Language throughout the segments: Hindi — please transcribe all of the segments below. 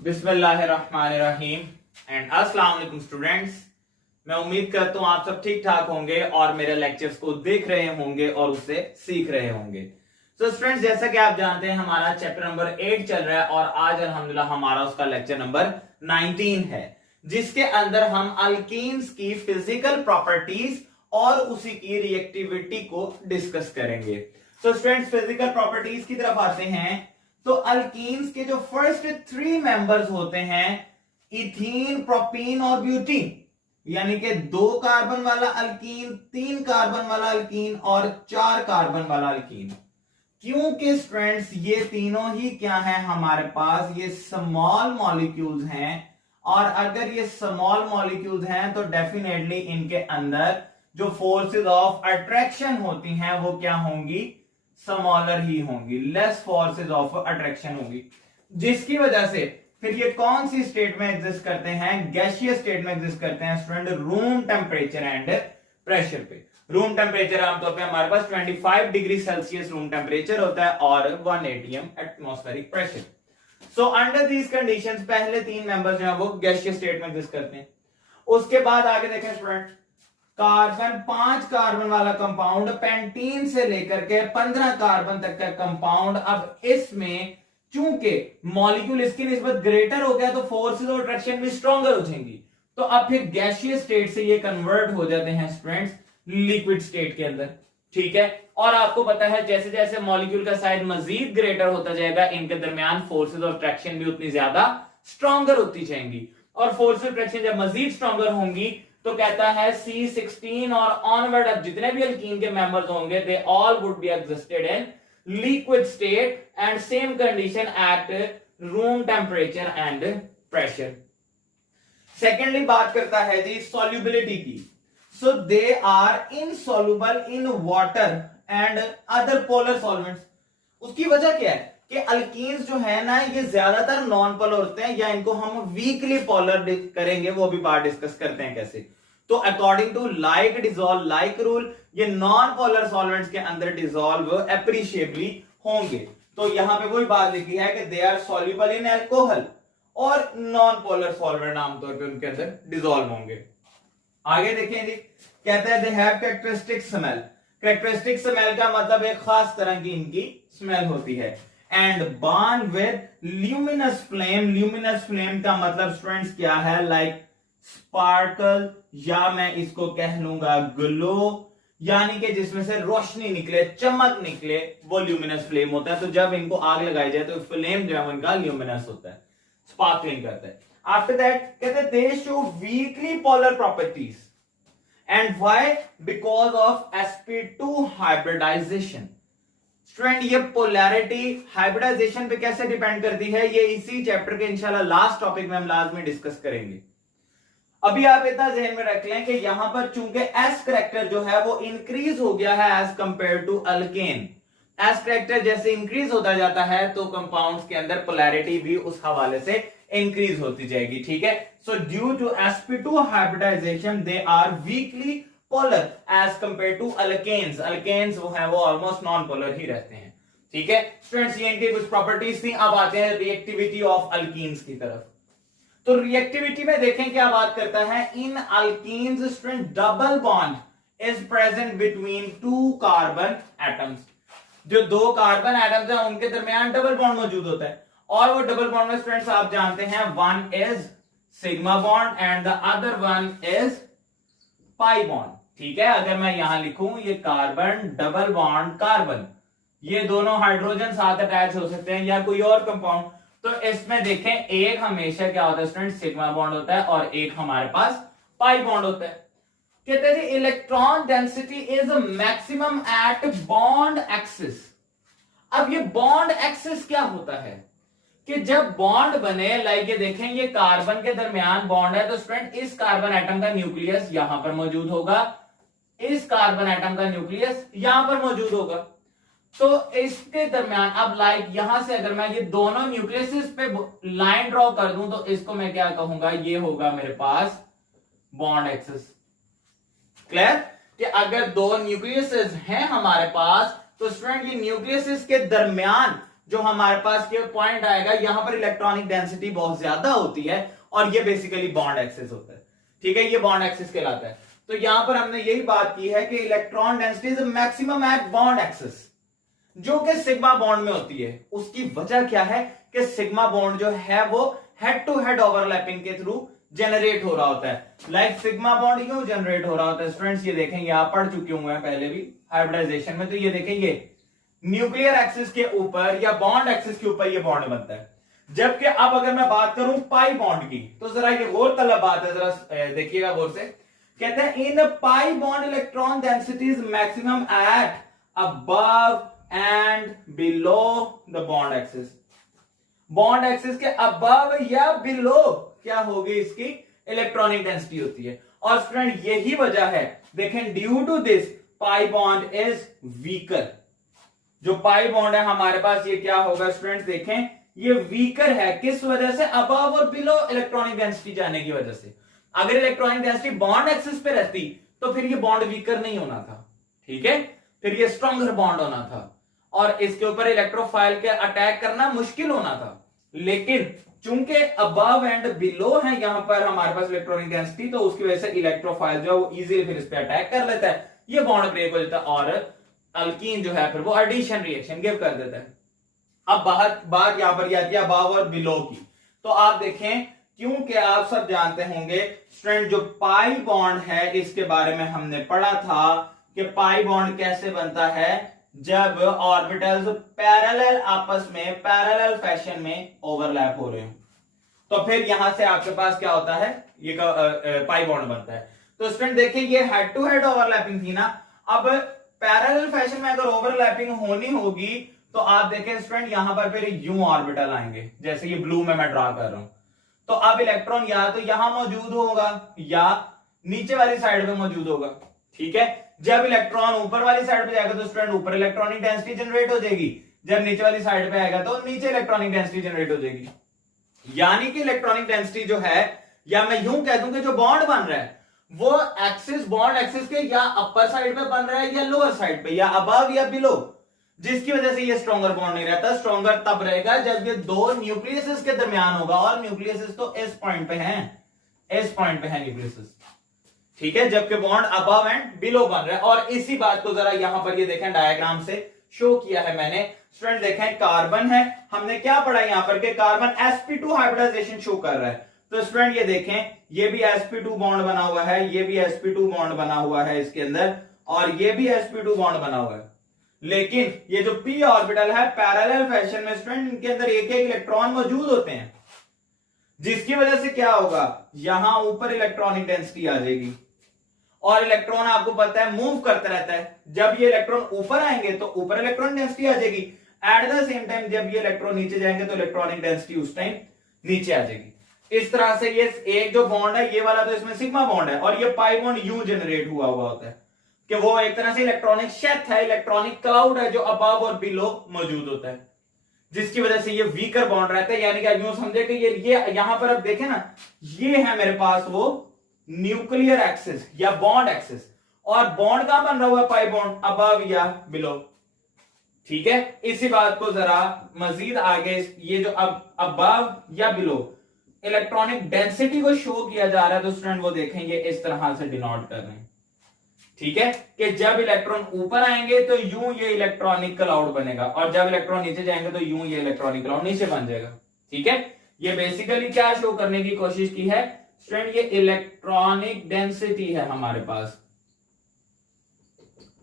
बिस्मिल्लाहिर्रहमानिर्रहीम एंड अस्सलाम वालेकुम स्टूडेंट्स। मैं उम्मीद करता हूं आप सब ठीक ठाक होंगे और मेरे लेक्चर्स को देख रहे होंगे और उससे सीख रहे होंगे। तो स्टूडेंट्स, जैसा कि आप जानते हैं हमारा चैप्टर नंबर 8 चल रहा है और आज अल्हम्दुलिल्लाह हमारा उसका लेक्चर नंबर 19 है, जिसके अंदर हम अल्कीन्स की फिजिकल प्रॉपर्टीज और उसी की रिएक्टिविटी को डिस्कस करेंगे। तो स्टूडेंट्स, फिजिकल प्रॉपर्टीज की तरफ आते हैं। तो अल्कीन्स के जो फर्स्ट 3 मेंबर्स होते हैं, इथीन, प्रोपीन और ब्यूटीन, यानी कि 2 कार्बन वाला अल्कीन, 3 कार्बन वाला अल्कीन और 4 कार्बन वाला अल्कीन। क्योंकि स्टूडेंट्स ये तीनों ही क्या है हमारे पास, ये स्मॉल मॉलिक्यूल्स हैं और अगर ये स्मॉल मॉलिक्यूल्स हैं तो डेफिनेटली इनके अंदर जो फोर्सेस ऑफ अट्रैक्शन होती हैं वो क्या होंगी, स्मॉलर ही होंगी, लेस फोर्सेस ऑफ अट्रैक्शन होगी, जिसकी वजह से फिर ये कौन सी स्टेट में एग्जिस्ट करते हैं, गैसियस स्टेट में एग्जिस्ट करते हैं student, room temperature and pressure पे। रूम टेम्परेचर आमतौर पे हमारे पास 25 डिग्री सेल्सियस रूम टेम्परेचर होता है और 1 atm atmospheric pressure. So under these conditions पहले 3 मेंबर्स जो है वो गैसियस स्टेट में एग्जिस्ट करते हैं। उसके बाद आगे देखें स्टूडेंट, कार्बन 5 कार्बन वाला कंपाउंड, पेंटीन से लेकर के 15 कार्बन तक का कंपाउंड। अब इसमें चूंकि मॉलिक्यूल इसकी निस्बत ग्रेटर हो गया तो फोर्सेस ऑफ अट्रैक्शन भी स्ट्रॉन्गर हो जाएंगी, तो अब फिर गैसियस स्टेट से ये कन्वर्ट हो जाते हैं स्टूडेंट्स लिक्विड स्टेट के अंदर। ठीक है, और आपको पता है जैसे जैसे मॉलिक्यूल का साइज मजीद ग्रेटर होता जाएगा, इनके दरमियान फोर्सेस ऑफ अट्रैक्शन भी उतनी ज्यादा स्ट्रॉन्गर होती जाएंगी, और फोर्सेस ऑफ अट्रैक्शन जब मजीद स्ट्रॉन्गर होंगी तो कहता है C16 और ऑनवर्ड अब जितने भी अल्कीन के मेंबर्स होंगे they all would be existed in liquid state and same condition at room temperature and pressure. Secondly बात करता है जी सॉल्युबिलिटी की। So they are insoluble in water and other polar solvents. उसकी वजह क्या है कि अल्कीन्स जो है ना ये ज्यादातर नॉन पोलर होते हैं, या इनको हम वीकली पोलर करेंगे, वो भी बात डिस्कस करते हैं कैसे। तो according to like dissolve like rule, ये नॉन पोलर सॉल्वेंट्स के अंदर डिसॉल्व एप्रिशिएबली होंगे। तो यहां पे वही बात लिखी है कि they are soluble in alcohol, और नॉन पोलर सॉल्वेंट आमतौर पर उनके अंदर डिसॉल्व होंगे। आगे देखें जी, कहता है they have characteristic smell. Characteristic smell का मतलब एक खास तरह की इनकी स्मेल होती है। And burn with luminous flame. Luminous flame का मतलब स्टूडेंट्स क्या है, लाइक स्पार्कल, या मैं इसको कह लूंगा ग्लो, यानी कि जिसमें से रोशनी निकले, चमक निकले, वो ल्यूमिनस फ्लेम होता है। तो जब इनको आग लगाई जाए तो फ्लेम जो है उनका ल्यूमिनस होता है, स्पार्कलिंग करता है। आफ्टर दैट कहते हैं they show weakly polar properties and why, because of sp2 hybridization. Student ये पोलैरिटी हाइब्रिडाइजेशन पे कैसे डिपेंड करती है, ये इसी चैप्टर के इंशाल्लाह लास्ट टॉपिक में हम लाजमी डिस्कस करेंगे। अभी आप इतना जहन में रख लें कि यहां पर चूंकि एस करेक्टर जो है वो इंक्रीज हो गया है as compare to alkane. S character जैसे इंक्रीज होता जाता है तो कंपाउंड्स के अंदर पोलैरिटी भी उस हवाले से इंक्रीज होती जाएगी। ठीक है, so due to sp2 hybridization they are weakly polar as compare to alkanes. Alkanes वो है वो ऑलमोस्ट नॉन पोलर ही रहते हैं। ठीक है स्टूडेंट्स, ये इनकी कुछ प्रॉपर्टीज थी। अब आते हैं रिएक्टिविटी ऑफ अल्कीन्स की तरफ। तो रिएक्टिविटी में देखें क्या बात करता है, in alkenes student double bond is present between 2 carbon atoms. जो 2 कार्बन एटम्स हैं उनके दरमियान डबल बॉन्ड मौजूद होता है, और वो डबल बॉन्ड में स्टूडेंट्स आप जानते हैं one is sigma bond and the other one is pi bond. ठीक है, अगर मैं यहां लिखूं ये कार्बन डबल बॉन्ड कार्बन, ये दोनों हाइड्रोजन साथ अटैच हो सकते हैं या कोई और कंपाउंड। तो इसमें देखें एक हमेशा क्या होता है स्टूडेंट, सिग्मा बॉन्ड होता है और एक हमारे पास पाई बॉन्ड होता है। कहते हैं electron density is maximum at bond axis. अब ये बॉन्ड एक्सिस क्या होता है कि जब बॉन्ड बने, लाइक ये देखें ये कार्बन के दरमियान बॉन्ड है, तो स्टूडेंट इस कार्बन एटम का न्यूक्लियस यहां पर मौजूद होगा, इस कार्बन एटम का न्यूक्लियस यहां पर मौजूद होगा। तो इसके दरमियान अब लाइक यहां से अगर मैं ये दोनों न्यूक्लियस पे लाइन ड्रॉ कर दूं तो इसको मैं क्या कहूंगा, ये होगा मेरे पास बॉन्ड एक्सिस। क्लियर कि अगर 2 न्यूक्लियस हैं हमारे पास तो स्टूडेंट ये न्यूक्लियस के दरमियान जो हमारे पास ये पॉइंट आएगा, यहां पर इलेक्ट्रॉनिक डेंसिटी बहुत ज्यादा होती है और ये बेसिकली बॉन्ड एक्सिस होता है। ठीक है, ये बॉन्ड एक्सिस कहलाता है। तो यहां पर हमने यही बात की है कि electron density is maximum at bond axis, जो कि सिग्मा बॉन्ड में होती है। उसकी वजह क्या है कि सिग्मा बॉन्ड जो है वो हेड टू हेड ओवरलैपिंग के थ्रू जनरेट हो रहा होता है। लाइक सिग्मा बॉन्ड यूं जनरेट हो रहा होता है। स्टूडेंट्स ये देखें, ये आप पढ़ चुके हुए हैं पहले भी हाइब्रिडाइजेशन में। तो ये देखें, ये न्यूक्लियर एक्सिस के ऊपर या बॉन्ड एक्सिस के ऊपर ये बॉन्ड बनता है। जबकि अब अगर मैं बात करूं पाई बॉन्ड की, तो जरा ये गौर तलब बात है, जरा देखिएगा गौर से। कहते हैं in pi bond electron density is maximum at above and below the bond axis. Bond axis के अबव या बिलो क्या होगी इसकी इलेक्ट्रॉनिक डेंसिटी होती है। और स्टूडेंट यही वजह है, देखें, due to this pi bond is weaker. जो पाई बॉन्ड है हमारे पास, ये क्या होगा स्टूडेंट्स, देखें, ये वीकर है। किस वजह से? अबव और बिलो इलेक्ट्रॉनिक डेंसिटी जाने की वजह से। अगर इलेक्ट्रॉनिक डेंसिटी बॉन्ड एक्सिस पे रहती तो फिर ये बॉन्ड वीकर नहीं होना था। ठीक है, फिर ये स्ट्रॉन्गर बॉन्ड होना था और इसके ऊपर इलेक्ट्रोफाइल के अटैक करना मुश्किल होना था। लेकिन चूंकि अबव एंड बिलो है यहां पर हमारे पास इलेक्ट्रॉनिक डेंसिटी, तो उसकी वजह से इलेक्ट्रोफाइल जो है वो इजीली फिर इस पे अटैक कर लेता है, ये बॉन्ड ब्रेक हो जाता है और अल्कीन जो है फिर वो एडिशन रिएक्शन गिव कर देता है। अब बात यहां पर आती है अबव और बिलो की। तो आप देखें, क्योंकि आप सब जानते होंगे स्टूडेंट, जो पाई बॉन्ड है इसके बारे में हमने पढ़ा था कि पाई बॉन्ड कैसे बनता है, जब ऑर्बिटल्स पैरेलल आपस में पैरेलल फैशन में ओवरलैप हो रहे हो, तो फिर यहां से आपके पास क्या होता है, ये पाई बॉन्ड बनता है। तो स्टूडेंट देखिए, ये हेड टू हेड ओवरलैपिंग थी ना। अब पैरेलल फैशन में अगर ओवरलैपिंग होनी होगी तो आप देखें स्टूडेंट, यहां पर फिर यूं ऑर्बिटल आएंगे, जैसे ये ब्लू में मैं ड्रा कर रहा हूं। तो अब इलेक्ट्रॉन या तो यहां मौजूद होगा या नीचे वाली साइड पे मौजूद होगा। ठीक है, जब इलेक्ट्रॉन ऊपर वाली साइड पे जाएगा तो स्टूडेंट ऊपर इलेक्ट्रॉनिक डेंसिटी जनरेट हो जाएगी, जब नीचे वाली साइड पे आएगा तो नीचे इलेक्ट्रॉनिक डेंसिटी जनरेट हो जाएगी। यानी कि इलेक्ट्रॉनिक डेंसिटी जो है, या मैं यूं कह दूं कि जो बॉन्ड बन रहा है वो एक्सिस, बॉन्ड एक्सिस के या अपर साइड पे बन रहा है या लोअर साइड पे, या अबव या बिलो, जिसकी वजह से ये स्ट्रॉन्गर बॉन्ड नहीं रहता। स्ट्रॉन्गर तब रहेगा जब ये दो न्यूक्लियस के दरमियान होगा, और न्यूक्लियस तो इस पॉइंट पे है, इस पॉइंट पे है न्यूक्लियस। ठीक है, जबकि बॉन्ड अबव एंड बिलो बन रहा है। और इसी बात को जरा यहां पर ये देखें, डायग्राम से शो किया है मैंने। स्टूडेंट देखें, कार्बन है, हमने क्या पढ़ा यहां पर कि कार्बन sp2 हाइब्रिडाइजेशन शो कर रहा है। तो स्टूडेंट ये देखें, ये भी sp2 बॉन्ड बना हुआ है, ये भी sp2 बॉन्ड बना हुआ है इसके अंदर, और ये भी sp2 बॉन्ड बना हुआ है। लेकिन ये जो p ऑर्बिटल है पैरेलल फैशन में स्टूडेंट, इनके अंदर एक एक इलेक्ट्रॉन मौजूद होते हैं, जिसकी वजह से क्या होगा, यहां ऊपर इलेक्ट्रॉनिक डेंसिटी आ जाएगी। और इलेक्ट्रॉन आपको पता है मूव करता रहता है, जब ये इलेक्ट्रॉन ऊपर आएंगे तो ऊपर इलेक्ट्रॉनिक डेंसिटी आ जाएगी। एट द सेम टाइम जब ये इलेक्ट्रॉन नीचे जाएंगे तो इलेक्ट्रॉनिक डेंसिटी उस टाइम नीचे आ जाएगी। इस तरह से ये एक जो बॉन्ड है ये वाला, तो इसमें सिग्मा बॉन्ड है, और ये पाई बॉन्ड यूं जनरेट हुआ होता है कि वो एक तरह से इलेक्ट्रॉनिक शेथ है, इलेक्ट्रॉनिक क्लाउड है जो अबव और बिलो मौजूद होता है, जिसकी वजह से ये वीकर बॉन्ड रहता है। यानी कि यूं समझे कि ये यहां पर अब देखें ना, ये है मेरे पास वो न्यूक्लियर एक्सिस या बॉन्ड एक्सिस, और बॉन्ड कहां बन रहा हुआ है, पाई बॉन्ड अबव या बिलो। ठीक है, इसी बात को जरा मजीद आगे, ये जो अब अबव या बिलो इलेक्ट्रॉनिक डेंसिटी को शो किया जा रहा है, तो स्टूडेंट वो देखेंगे इस तरह से डिनोट कर रहे हैं। ठीक है, कि जब इलेक्ट्रॉन ऊपर आएंगे तो यूं ये इलेक्ट्रॉनिक क्लाउड बनेगा, और जब इलेक्ट्रॉन नीचे जाएंगे तो यूं ये इलेक्ट्रॉनिक क्लाउड नीचे बन जाएगा। ठीक है, ये बेसिकली क्या शो करने की कोशिश की है स्टूडेंट, ये इलेक्ट्रॉनिक डेंसिटी है हमारे पास,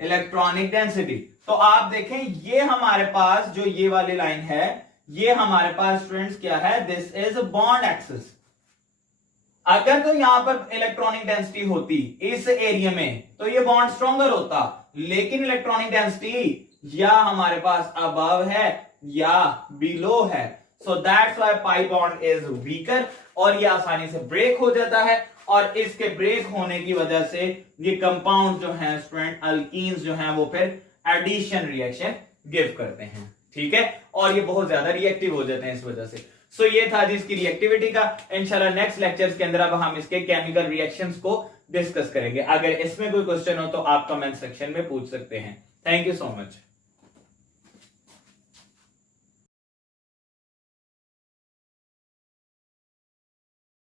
इलेक्ट्रॉनिक डेंसिटी। तो आप देखें, ये हमारे पास जो ये वाली लाइन है, ये हमारे पास स्टूडेंट्स क्या है, दिस इज बॉन्ड एक्सिस। अगर तो यहां पर इलेक्ट्रॉनिक डेंसिटी होती इस एरिया में तो ये बॉन्ड स्ट्रॉन्गर होता, लेकिन इलेक्ट्रॉनिक डेंसिटी या हमारे पास अबव है या बिलो है, so that's why pi bond is weaker, और ये आसानी से ब्रेक हो जाता है। और इसके ब्रेक होने की वजह से ये कंपाउंड जो हैं स्टूडेंट, अल्कीन्स जो हैं, वो फिर एडिशन रिएक्शन गिव करते हैं। ठीक है, और ये बहुत ज्यादा रिएक्टिव हो जाते हैं इस वजह से। सो ये था जिसकी रिएक्टिविटी का। इंशाल्लाह नेक्स्ट लेक्चर्स के अंदर अब हम इसके केमिकल रिएक्शंस को डिस्कस करेंगे। अगर इसमें कोई क्वेश्चन हो तो आप कमेंट सेक्शन में पूछ सकते हैं। Thank you so much.